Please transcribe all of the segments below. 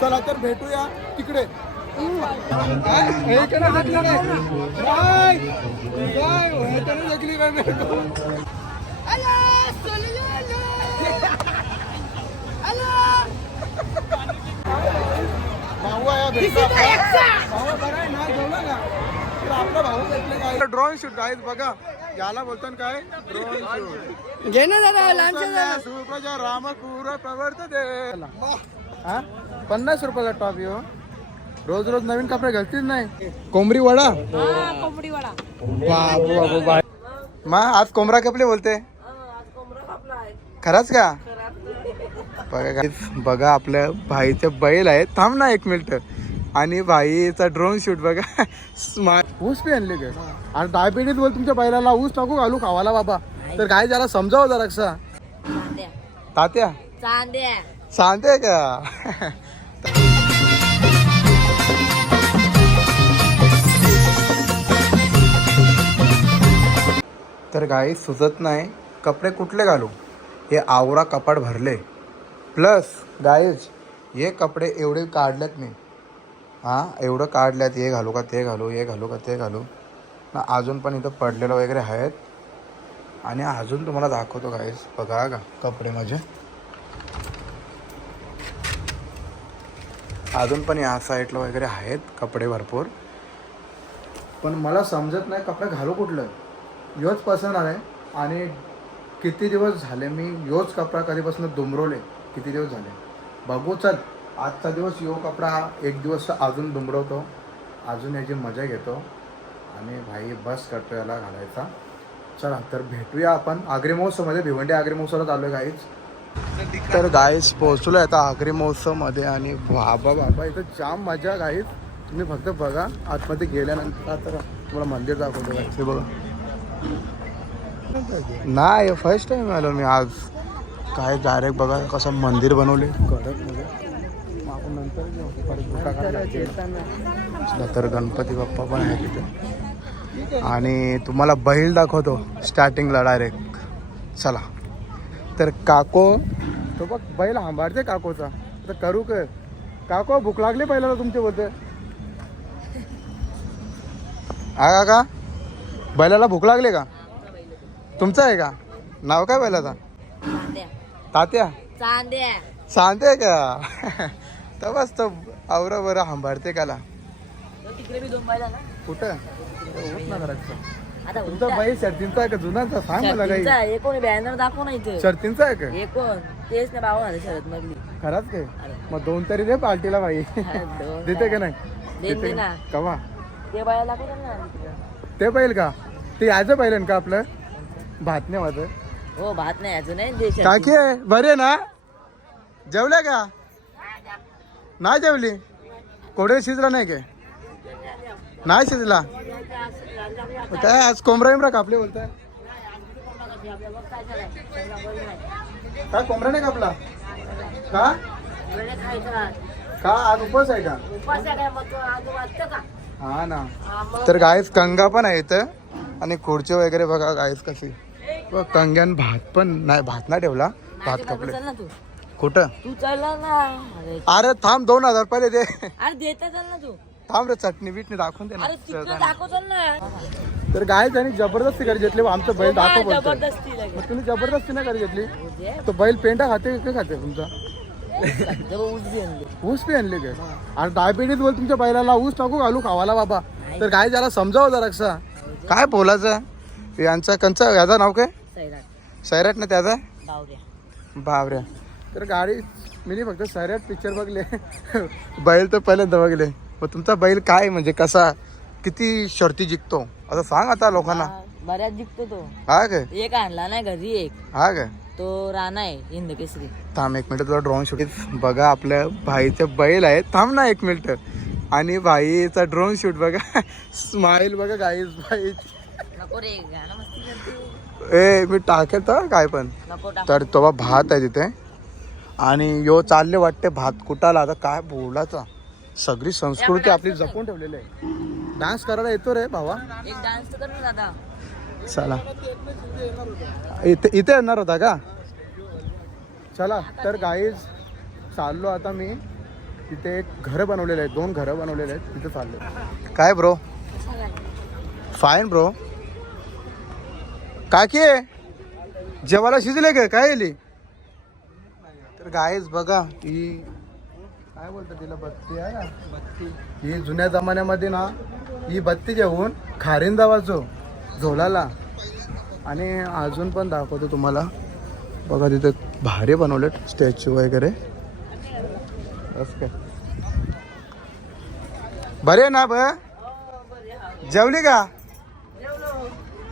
चला तर भेटूया तिकडे काय? हे जगली. काय? भाऊ आहे, आपला. भाऊ भेटले काय ड्रोन शूट आहे बघा याला बोलतात काय? ड्रोन शूट घे ना दादा लांबच्या सुप्रजा रामपूर प्रवर्तते हा? पन्नास रुपयाला टॉप यो. रोज रोज नवीन कपडे घालतीच नाही? कोंबडी वडा? कोंबडी वडा. बाबू बाबू बाय मा आज कोंबडा कपडे बोलते? खरंच का? बघा बघा आपल्या भाईचे बैल आहे थांब ना एक मिनिट. आणि भाईचा ड्रोन शूट बघा. स्मार्ट ऊस बी आणले का आणि डायबिटीज बोल तुमच्या बैलाला ऊस टाकू घालू खावाला बाबा. तर काय त्याला समजावं जरा कसा चांद्या तात्या. चांद्या सांगते का? तर गाई सुचत नाही. कपडे कुठले घालू? हे आवरा कपाट भरले. प्लस गाईज हे कपडे एवढे काढलेत मी. हां एवढं काढल्यात हे घालू का ते घालू हे घालू का ते घालू. ना अजून पण इथं पडलेलं वगैरे आहेत. आणि अजून तुम्हाला दाखवतो काहीच बघा का कपडे माझे. अजून पण या साईडला वगैरे आहेत कपडे भरपूर. पण मला समजत नाही कपडे घालू कुठलं. योच पसंत आहे आणि किती दिवस झाले मी योच कपडा कधीपासून दुमरवले किती दिवस झाले. बघू चल. आजचा दिवस यो कपडा एक दिवस अजून दुमडवतो अजून याची मजा घेतो आणि भाई बस करतो याला घालायचा. चला तर भेटूया आपण आग्री महोत्सवमध्ये भिवंडी आग्री महोत्सवाला चालू आहे गाईच तर गाईस पोहोचलो आता आगरी महोत्सवमध्ये आणि बाबा बाबा इथं जाम मजा गाईच तुम्ही फक्त बघा आतमध्ये गेल्यानंतर तर तुम्हाला मंदिर दाखवतो हे बघा. नाही फर्स्ट टाइम आलो मी आज. काय डायरेक्ट बघा कसं मंदिर बनवले कडकमध्ये. नंतर गणपती बाप्पा पण आहे तिथे आणि तुम्हाला बैल दाखवतो स्टार्टिंगला डायरेक्ट. चला. तर काको तो बघ बैल सांभाळते काकोचा. तर करू काय काको भूक लागली पहिल्याला तुमच्या बोलते हा का बैलाला भूक लागली का? तुमचं आहे का? नाव काय बैलाचा? चांद्या तात्या? चांद्या. सांगते का? बस तो आवरा बरं सांभाळते काला तिकडे बी दोन बायला ना. कुठं? ना जरासं. आता तुमचा बैल शर्तींचा आहे का जुनाचा? सांग मला काही. शर्तींचा हे कोण बॅनर दाखव ना इथं. शर्तींचा आहे का? कोण तेच ना बाबा माझ्या शरद मधली खराच काय? मग दोन तरी दे पार्टीला बाई देते का नाही? देईन देते ना. कवा? ते बाया दाखव ना तिकडं. ते बैल का? ते याचं बैल का आपलं? भात नाही माझं हो भात नाही अजून नाही. काकी आहे बरे ना? जेवल्या का? नाही जेवली? कोडे शिजला नाही काय? नाही शिजला? काय आज कोंबडा इमरा कापले बोलताय. काय कोंबडा नाही कापला? का? का आज उपवास आहे का? हा ना. तर गायस कंगा पण आहे इथं. आणि खुर्ची वगैरे बघा गायस कशी. कंग्यान भात पण नाही भात नाही ठेवला. भात कपले. ना कुठं? तू चला ना. अरे अरे थांब दोन हजार पहिले दे. अरे देता चल ना तू. थांब रे चटणी बिटणी दाखवून दे अरे तिकडे ना दाखव चल ना. तर गाय त्यांनी जबरदस्ती करी घेतली. आमचं बैल दाखव काय बोलतोय. जबरदस्ती मग तुम्ही जबरदस्ती नाही करी घेतली? म्हणजे तो बैल पेंडा खाते काय खाते तुमचा? जरा. ऊस बी आणले. काय? आणि डायबिटीज बोल तुमच्या बैलाला ऊस टाकू घालू खावाला बाबा. तर गाय त्याला समजावं जरा कसा काय बोलायचं? यांचा कंचा याचं नाव काय? सैराट. सैराट ना त्याचा? बावऱ्या. बाबऱ्या तर गाडी मी फक्त सैराट पिक्चर बघले. बैल तर पहिल्यांदा बघले. मग तुमचा बैल काय म्हणजे कसा किती शर्ती जिंकतो? असं सांग आता लोकांना. बऱ्याच जिंकतो तो. हा काय एक आणला नाही घरी एक? हा काय तो राणा आहे हिंद केसरी. थांब एक मिनिट तुला ड्रोन शूट बघा आपल्या भाईचे बैल आहे थांब ना एक मिनिट. आणि भाईचा ड्रोन शूट बघा. स्माइल बघा गाईज भाई. ए मी टाकेल तर काय पण. तर तो भात आहे तिथे. आणि यो चालले वाटते भात कुटाला आता काय बोलाचा सगळी संस्कृती आपली जपून ठेवलेली आहे. डान्स करायला येतो रे भावा. एक डान्स कर दादा. चला. इथे इथे येणार होता का? चला तर गाईज चाललो आता मी. तिथे एक घरं बनवलेले आहेत दोन घरं बनवलेले आहेत तिथे चाललो. काय ब्रो फाईन ब्रो काय की जेवायला शिजले का? काय येली तर गाईज बघा ही काय बोलतात तिला बत्ती आहे ना? बत्ती. ही जुन्या जमान्यामध्ये ना ही बत्ती घेऊन खारींदा वाजो झोलाला. आणि अजून पण दाखवतो तुम्हाला. बघा तिथे भारी बनवलेत स्टॅच्यू वगैरे. बस काय. बरे ना ब? जेवली का?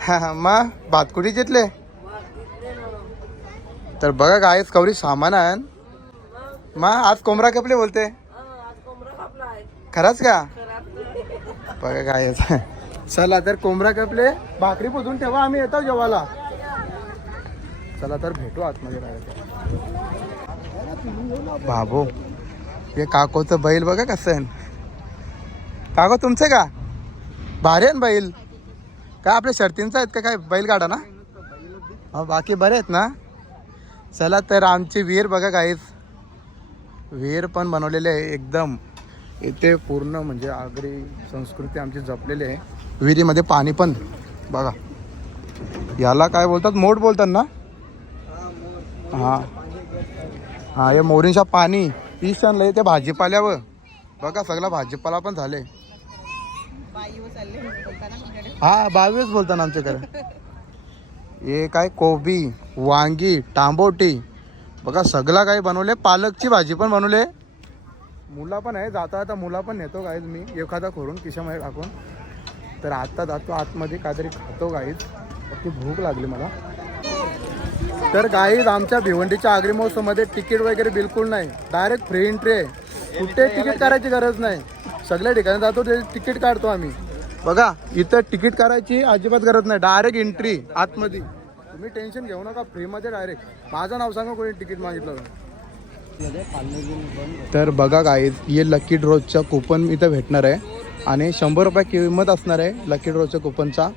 हा हा मग भातकुटी जितले तर बघा काय कवरी सामान आहे. मा आज कोमरा कपले बोलते. खरंच का? बघा काय चला तर कोमरा कपले. भाकरी पुजून ठेवा आम्ही येतो जेवायला. चला तर भेटू आतमध्ये राहायचं बाबो हे काकोचं बैल बघा कसं आहे. काको तुमचे का? भारी आहे बैल. काय आपल्या शर्तींचं आहेत का काय? बैल गाडा ना बाकी बरे आहेत ना? चला तर आमची विहीर बघा काहीच विहीर पण बनवलेली आहे एकदम. इथे पूर्ण म्हणजे आगरी संस्कृती आमची जपलेली आहे. विहिरीमध्ये पाणी पण. बघा. याला काय बोलतात? मोठ बोलतात ना? हां. हां हे मोरींच्या पाणी. ईश आणलं ते भाजीपाल्यावर. बघा सगळा भाजीपाला पण झाले हा बावीस बोलतात आमच्याकडे. हे काय कोबी. वांगी टांबोटी. बघा सगळा काही बनवले पालकची भाजी पण बनवले मुला पण आहे. जाता आता मुला पण नेतो गाईज मी एखादा खोरून किशामध्ये टाकून. तर आत्ता जातो आतमध्ये काहीतरी खातो गाईज ती भूक लागली मला. तर गाईज आमच्या भिवंडीच्या आगरी महोत्सवमध्ये तिकीट वगैरे बिलकुल नाही. डायरेक्ट फ्री एंट्री आहे. कुठे तिकीट करायची गरज नाही. सगळ्या ठिकाणी जातो ते तिकीट काढतो आम्ही. बघा इथं तिकीट करायची अजिबात गरज नाही. डायरेक्ट एंट्री आतमध्ये. तुम्ही टेन्शन घेऊ नका फ्रीमध्ये डायरेक्ट माझं नाव सांगा कोणी तिकीट मागितलं तर. बघा गाईज हे लकी ड्रॉजच्या कुपन इथं भेटणार आहे. आणि शंभर रुपये किंमत असणार आहे लकी ड्रॉजच्या कुपनचा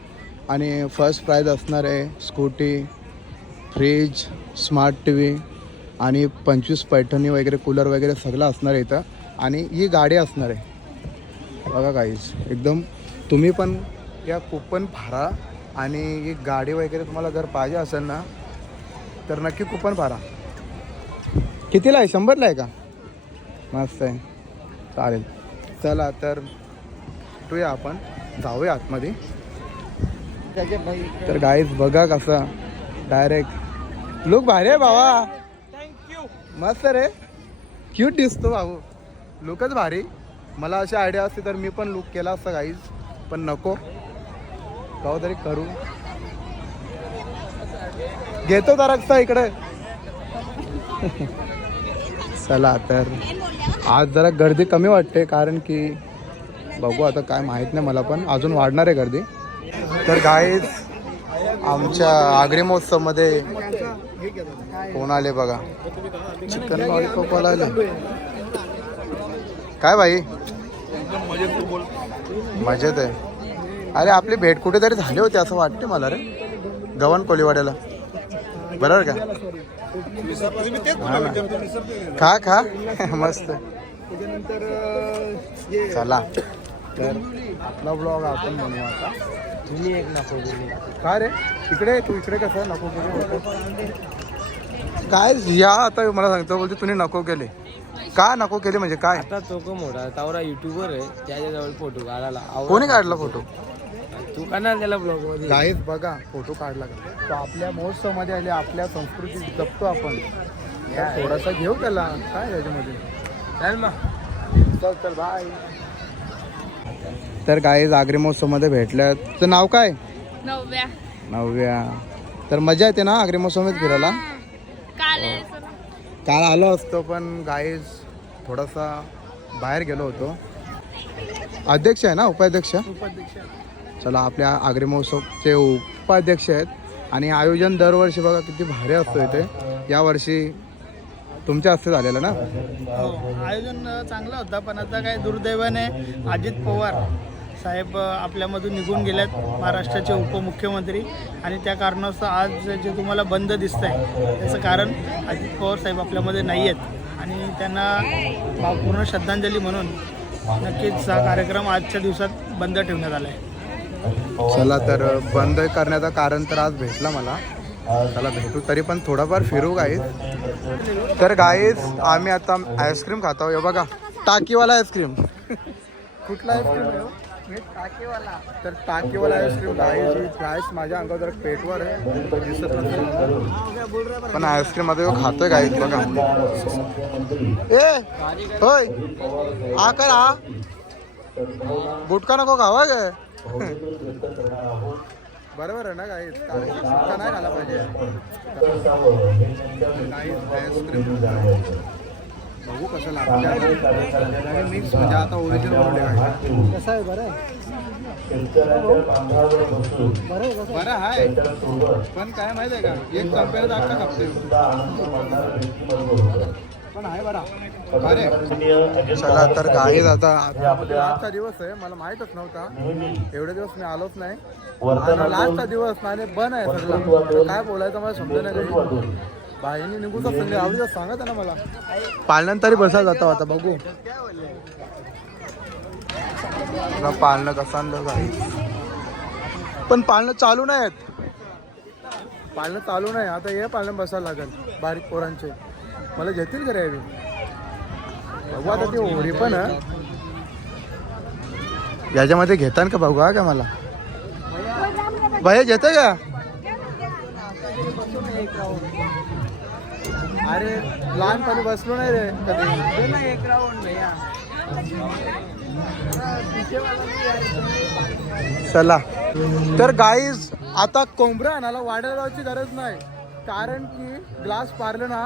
आणि फर्स्ट प्राईज असणार आहे scooty fridge smart T V आणि पंचवीस पैठणी वगैरे कूलर वगैरे सगळं असणार आहे इथं. आणि ही गाडी असणार आहे. बघा काहीच एकदम तुम्ही पण या कुपन फारा आणि ही गाडी वगैरे तुम्हाला जर पाहिजे असेल ना तर नक्की कुपन फारा कितीला आहे? शंभरला आहे का? मस्त आहे. चालेल. चला तर भेटूया आपण. जाऊया आतमध्ये. तर गाईज बघा कसं डायरेक्ट लुक भारी आहे भावा मस्त रे. क्यूट दिसतो भाऊ. लुकच भारी. मला अशी आयडिया असते तर मी पण लुक केला असता गाईज पण नको. जाऊ तरी करू. घेतो तर इकडे. चला तर. आज जरा गर्दी कमी वाटते कारण की बघू आता काय माहीत नाही मला पण. अजून वाढणार आहे गर्दी. तर गाईज आमच्या आगरी महोत्सवमध्ये कोण आले बघा? चिकन लॉलीपॉप आले. काय भाई? मजेत आहे. अरे आपली भेट कुठेतरी झाली होती असं वाटते मला रे. गव्हाण कोलीवाड्याला. बरोबर का. खा खा. मस्त. चला. तर आपला ब्लॉग आपण बनवू आता. तुम्ही एक नको का रे? इकडे तू इकडे कसं नको केले काय? या आता मला सांगतो बोलते तुम्ही नको केले. का नको केले म्हणजे काय? आता तो मोठा तावरा युट्यूबर आहे. त्याच्याजवळ फोटो काढायला. कोणी काढला फोटो तू काढणार त्याला ब्लॉगमध्ये. गाईज बघा फोटो काढला का? तो आपल्या महोत्सवमध्ये आले आपल्या संस्कृती जपतो आपण. तर थोडासा घेऊ त्याला. काय त्याच्यामध्ये? चल मग. चल चल बाय तर गाईज आग्री महोत्सवमध्ये भेटल्या तुझं नाव काय? नवव्या नवव्या तर मजा येते ना आग्री महोत्सवमध्ये फिरायला? काल काल आलो असतो पण गाईज थोडासा बाहेर गेलो होतो. अध्यक्ष आहे ना उपाध्यक्ष. चला आपल्या आग्रे महोत्सवचे उपाध्यक्ष आहेत. आणि आयोजन दरवर्षी बघा किती भारी असतो इथे. यावर्षी तुमच्या हस्ते झालेलं ना? हो, आयोजन चांगलं होतं पण आता काय दुर्दैवाने अजित पवार साहेब आपल्यामधून निघून गेल्यात महाराष्ट्राचे उपमुख्यमंत्री. आणि त्या कारणास्तव आज जे तुम्हाला बंद दिसत आहे त्याचं कारण अजित पवार साहेब आपल्यामध्ये नाही आहेत. आणि त्यांना पूर्ण श्रद्धांजली म्हणून नक्कीच हा कार्यक्रम आजच्या दिवसात बंद ठेवण्यात आला आहे चला तर बंद करण्याचं कारण तर आज भेटला मला. चला भेटू. तरी पण थोडाफार फिरू गाईज तर गाईज आम्ही आता आईस्क्रीम खातो हे. बघा टाकीवाला आईस्क्रीम कुठला आईस्क्रीम हो? टाकीवाला. तर टाकीवाला आईस्क्रीम गाईज ही प्राईस माझ्या अंगावर जरा पेटवर आहे. दिसत पण आईस्क्रीम आता ह्यो खातोय गाईज बघा. ए होय. हा कर हा. गुटका नको खावा गे. बरोबर आहे ना काही कारण की सुट्टा नाही खाला पाहिजे. बघू कसं लागतं मिक्स म्हणजे आता ओरिजिनल बनवले कसं आहे? बरं बरं आहे पण काय माहिती आहे का? एक कंपेअर बरा अरे चला तर गाईज आता आजचा दिवस आहे मला माहीतच नव्हता. एवढे दिवस मी आलोच नाही. लास्टचा दिवस नाही बन आहे सगळं. काय बोलायचं मला समजा नाही बाईने निघूचा संधी आवडीचा सांगत ना मला. पालनं तरी बसायला जातो आता बघू. पाळणं पालनं कसं पण पाळणं चालू नाही आहेत चालू नाही आता हे पाळणं बसायला लागेल बारीक पोरांचे. मला घेतील का रे बघू आता ते ओढी पण याच्यामध्ये घेतान का बघू हा का मला? भैया घेते का? अरे लहानपणी बसलो नाही रे कधी. एक राऊंड चला. तर गाईज आता कोंबडा आणायला वाढायला लावायची गरज नाही. कारण की ग्लास पारलं ना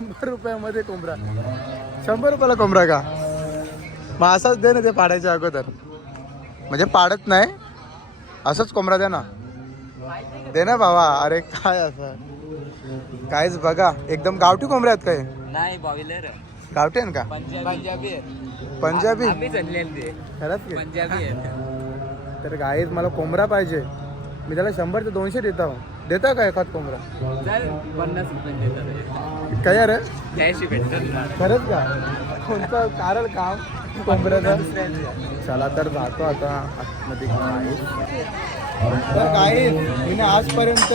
शंभर रुपयामध्ये कोंबडा शंभर रुपयाला कोंबडा का? मग असाच दे ना ते पाडायच्या अगोदर. म्हणजे पाडत नाही. असंच कोंबडा दे ना. दे ना बाबा अरे काय असं? कायच बघा. एकदम गावठी कोंबड्या आहेत काय? नाही गावठी आहे का? पंजाबी. पंजाबी. खरंच की? पंजाबी तर गाईज मला कोंबडा पाहिजे. मी त्याला शंभर ते दोनशे देतो. देता का एखाद कोंबडा चल पन्नास रुपये काय रे त्याशी भेटतात. खरंच का? कोणतं कारण काम? कोंबड्याचं चला तर जातो आता आतमध्ये. तर गाईज मी आजपर्यंत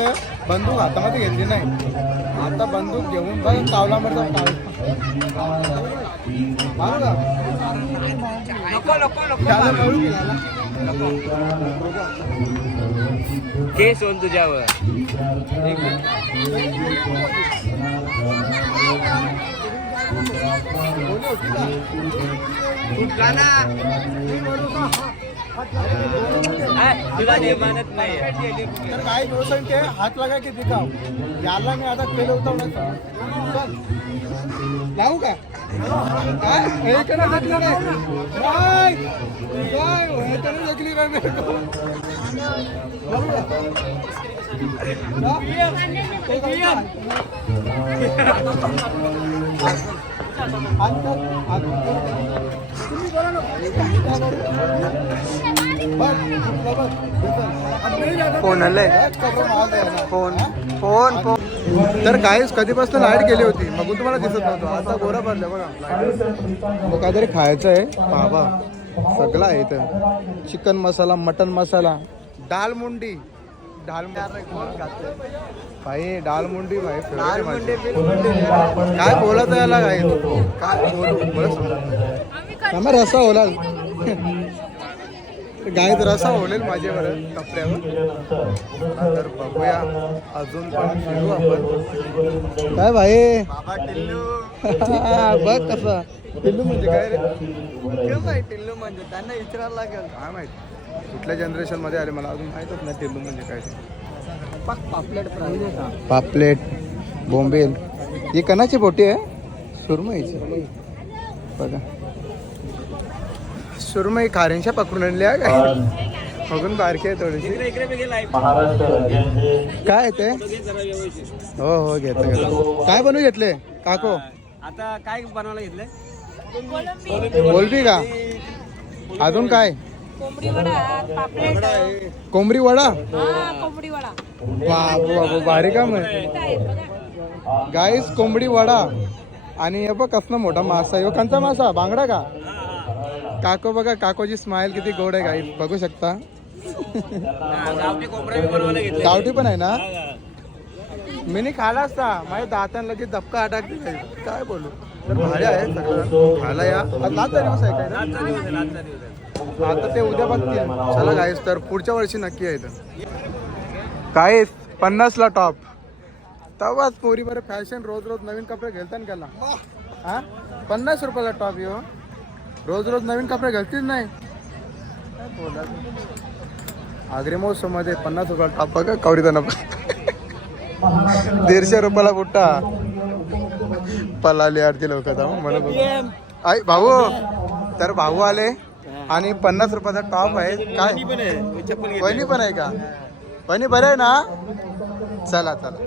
बंदूक हातामध्ये घेतली नाही. आता बंदूक घेऊन बघ कावला मरता नको नको नको. केस होऊन तुझ्यावर. तुला ते मानत नाही तर काही दिवसांनी ते. हात लागा की दिखाव. याला मी आता केलं होतं. लावू का? काय? काय? फोन आले फोन फोन फोन. तर काहीच कधीपासून लाइट गेली होती? मग तुम्हाला दिसत नव्हतं. आता गोरा भरलं बघा. मग काहीतरी खायचं आहे बाबा सगळं आहे इथं. Chicken masala mutton masala. डाल मुंडी. डाल भाई डाल मुंडी भाई. काय बोलत याला काय? काय बोलू? रस्सा होलाल गायत रसा होलेल माझ्यावर कपड्यावर. तर बघूया. अजून पण फिरू आपण. काय भाई? बघ कसा. टिल्लू म्हणजे काय रे? टिल्लू म्हणजे. त्यांना विचारायला लागेल. काय माहीत? कुठल्या जनरेशनमध्ये आले मला अजून माहितच नाही टिल्लू म्हणजे काय ते. पापलेट पापलेट बोंबेल. ही कणाची बोटी आहे? सुरमईची. बघा. सुरमई खाऱ्यांच्या पकडून आणली आहे काय? बघून बारकी आहे थोडीशी. काय आहे ते? हो हो घेतो घेतो. काय बनवू घेतले? काको? आता काय बनवायला घेतलंय बोलबी का? अजून काय? कोंबडी वडा पापलेट. कोंबडी वडा? हा कोंबडी भारी काम आहे. गाईस कोंबडी वडा. आणि हे बघ कसला मोठा मासा आहे. कंचा मासा बांगडा का? काको बघा काकोची स्माइल किती गोड आहे गाईस बघू शकता. गावठी पण आहे ना? मी नाही खाला असता. माझ्या दातांना लगेच धपका guys. काय बोलू? तर भारी आहे सगळं. खायला या. लास्ट दिवस आहे काय? आता ते उद्या बघतील. चला गायस तर पुढच्या वर्षी नक्की आहे इथं काहीच पन्नासला टॉप तवाच पोरी बरं फॅशन रोज रोज नवीन कपडे घेतात ना गेला हा? पन्नास रुपयाला टॉप येऊ रोज रोज नवीन कपडे घालतीच नाही. आग्रे महोत्सवमध्ये पन्नास रुपयाला टॉप बघा कवरीचा दीडशे रुपयाला बुट्टा. पलाली आरती लोक मला बघ. आई भाऊ तर भाऊ आले. आणि पन्नास रुपयाचा टॉप आहे. काय? वहिनी पण आहे. का? वहिनी बरं आहे ना? चला चला.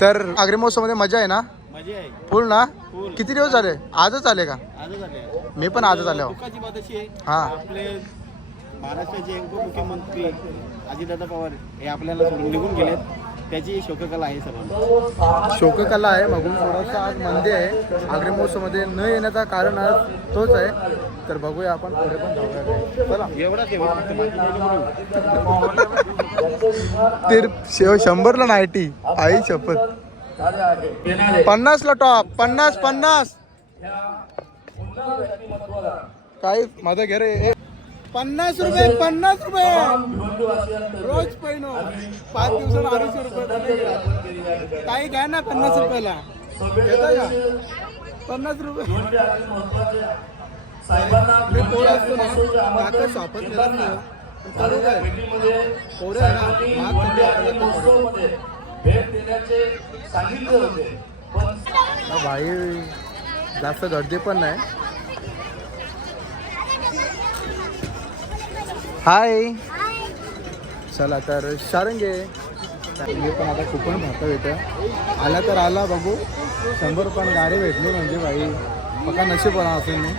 तर आग्रे महोत्सवमध्ये मजा आहे ना? फुल ना? किती दिवस झाले? आजच आले का? मी पण आजच आले हो. हा. महाराष्ट्राचे उपमुख्यमंत्री अजितदादा पवार हे आपल्याला निघून गेलेत. त्याची शोककला आहे सर्वांना. शोककला आहे बघून थोडासा आज मंदी आहे. आग्रे महोत्सवमध्ये न येण्याचं कारण आज तोच आहे. तर बघूया आपण पुढे पण जाऊया. चला. आहे. ते शेव शंभरला नाईटी आई शपथ. पन्नासला टॉप पन्नास पन्नास. काय? माझं घे रे ए. पन्नास रुपये पन्नास रुपये. रोज पहिनो पाच दिवसाला अडीचशे रुपये काही घ्या ना पन्नास रुपयाला. पन्नास रुपये. मी पोरं असतो ना शॉपत काय बाहेर जास्त गर्दी पण नाही. हाय चला तर शारंगे. मी पण आता कुपन भरतो इथं आला तर आला बघू. शंभर रुपयानं गाडी भेटली म्हणजे बाई बघा नशीब बना असेल मी.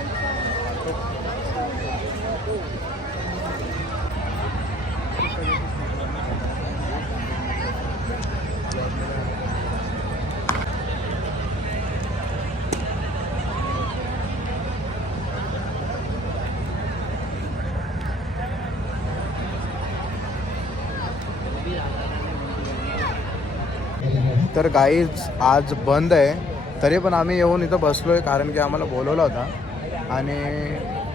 तर गाईज आज बंद आहे. तरी पण आम्ही येऊन इथं बसलो आहे कारण की आम्हाला बोलवला होता. आणि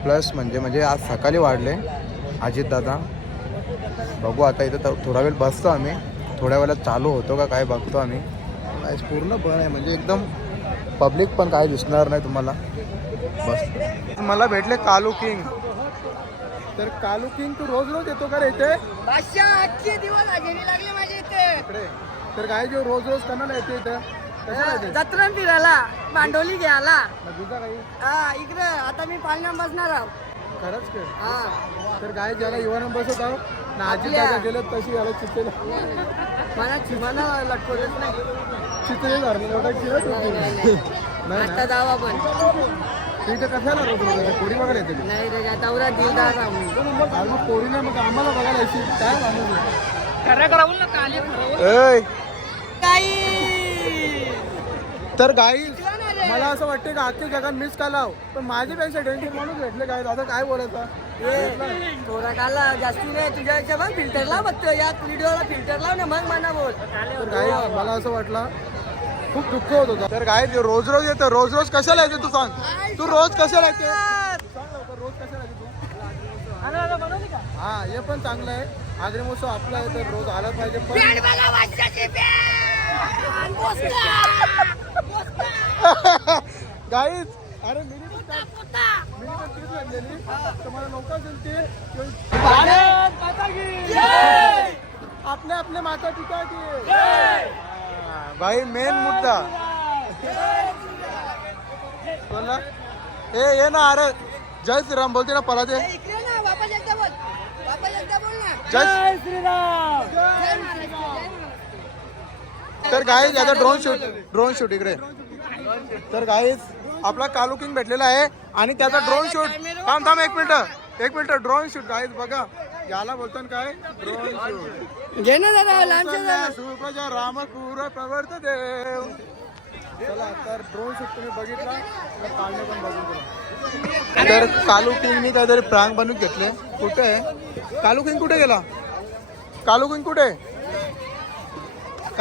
प्लस म्हणजे म्हणजे आज सकाळी वाढले अजितदादा बघू आता इथं तर थोडा वेळ बसतो आम्ही. थोड्या वेळात चालू होतो का काय बघतो आम्ही. पूर्ण बंद आहे. म्हणजे एकदम पब्लिक पण काय दिसणार नाही तुम्हाला. बस. मला भेटले कालू किंग तर कालू किंग तू रोज रोज येतो का रे इथे? दिवस लागले माझ्या इथे. तर काय जो रोज रोज कणाला येते इथं? कशाला येते? जत्रा फिरायला भांडवली घ्यायला. काही? हा इकडे आता मी पाळण्यात बसणार आहो. खरंच खेळ हा. तर काय ज्याला युवानं बसत आहो ना आजी आपल्या. दादा गेलं तशी याला चित्तेला मला चिमाना लटकवतच नाही. धरलं मोठा खेळ नाही आता ना? जाऊ आपण तू इथं कशाला रोज रोज येते? पोरी बघायला येते? नाही रे दौरा दिलदार अरे मग नाही मग आम्हाला बघायला येशील. काय माणूस आहे? खरं करावं ना काले तर गाई मला असं वाटतं की आजच्या जगात मिस का लाव पण माझ्यापेक्षा डेंजर माणूस भेटले काय आता काय बोलायचं? थोडा काला जास्ती नाही तुझ्या याच्या बघ फिल्टर लाव बघतो या व्हिडिओला फिल्टर लाव ना मग बोल. तर काय मला असं वाटलं खूप दुःख होत होतं. तर काय रोज रोज येतं. रोज रोज कशाला येते तू सांग? तू रोज कशाला येते? रोज कशाला येते तू? हा हे पण चांगलं आहे. आग्रे महोत्सव आपला आहे तर रोज आला पाहिजे पण गाईच अरे मिनी पण मिनी पण लागलेली मला लवकर जमते आपले आपले माता पिता की. भाई मेन मुद्दा. बोला. ए ये ना अरे. जय श्रीराम बोलते ना पला ते जय तर गाईज आता ड्रोन शूट ड्रोन शूट इकडे. तर गाईज आपला कालू किंग भेटलेला आहे आणि त्याचा ड्रोन शूट थांब थांब एक मिनिट. एक मिनिट ड्रोन शूट गाईज बघा. याला बोलतात काय? ड्रोन शूट घे ना दादा रामपूर प्रवर्त देव. चला तर ड्रोन शूट तुम्ही बघितला. पण गेला. तर कालू किंगनी काहीतरी प्रांग बनवून घेतले. कुठे? आहे कालू किंग कुठे गेला? कालू किंग कुठे? आहे?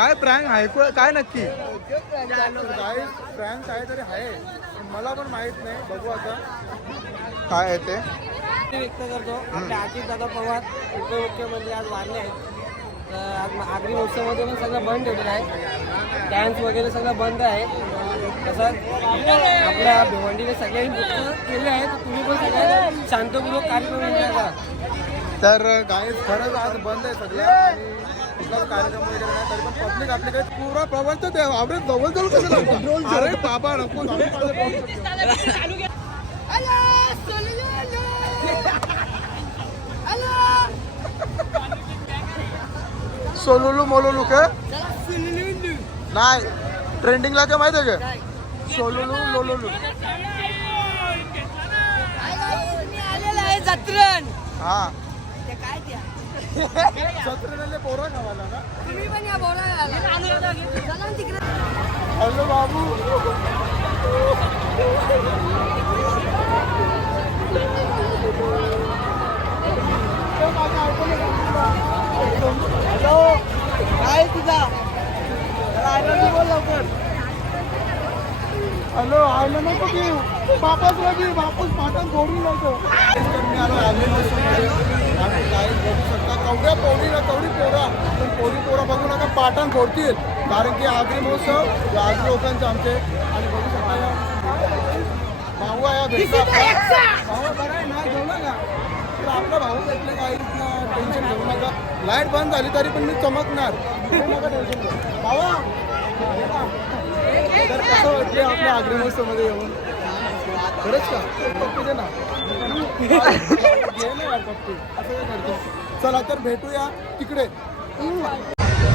काय प्रँक आहे? को- काय नक्की? काय प्रँक काहीतरी आहे. पण मला पण माहीत नाही. बघू आता. काय आहे ते? व्यक्त करतो. आपले आतिश दादा पवार उपमुख्यमंत्री आज वारले आहेत. तर आज आगरी महोत्सवमध्ये पण सगळं बंद ठेवलेलं आहे. डान्स वगैरे सगळं बंद आहे. तसं आपल्या भिवंडीने सगळ्यांनी नृत्य केले आहे तर तुम्ही पण सगळ्यांना शांतपूर्वक कार्यक्रम तर गाय खरंच आज बंद आहे सगळं. आणि कुठलाच कार्यक्रम वगैरे नाही तरी पण पब्लिक आपल्याकडे पुरा प्रबंध ते आवडे जवळ जवळ कसं लागतं अरे बाबा नको सोलुलू मोलुलू काय नाही ट्रेंडिंगला काय माहिती आहे का? सोलुलू लोलुलू जत्रण. हा. सत्रेले पोरा खावाला ना? तुम्ही पण या बोला चला ना तिकडे. हॅलो बाबू. हॅलो. काय तुझा? बोल लवकर. हॅलो आयलं नको की वापस लगी वापस पाटण फोडून नको आणि काय बघू शकता कवड्या पोरी ना कवडी पोरा. पण पोरी पोरा बघू नका पाटण फोडतील. कारण की आगरी महोत्सव आगरी लोकांचे आमचे. आणि बघू शकता या भाऊ आहे भेटला. भाऊ बरं आहे ना जेवला का? तर आपला भाऊ भेटले काही टेन्शन घेऊ नका. लाइट बंद झाली तरी पण मी चमकणार. नका टेन्शन भावा तर कसं वाटले आपल्या आग्री महोत्सवमध्ये येऊन? खरंच का? पप्पी दे ना. घे ना यार पप्पी असं काय करतो चला तर भेटूया तिकडे.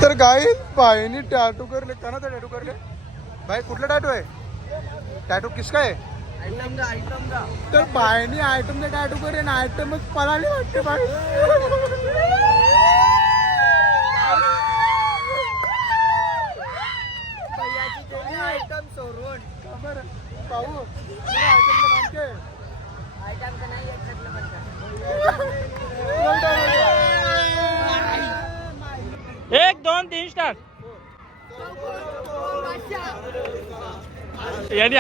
तर गाई बाईनी टॅटू करले. कोणाचा टॅटू करले? बाई कुठला टॅटू आहे? टॅटू किसका आहे? आयटम आयटम तर बाईनी आयटम टॅटू करे ना आयटमच पळाली वाटते बाई आयटम? पाहू. एक दोन तीन स्टार्ट. यांनी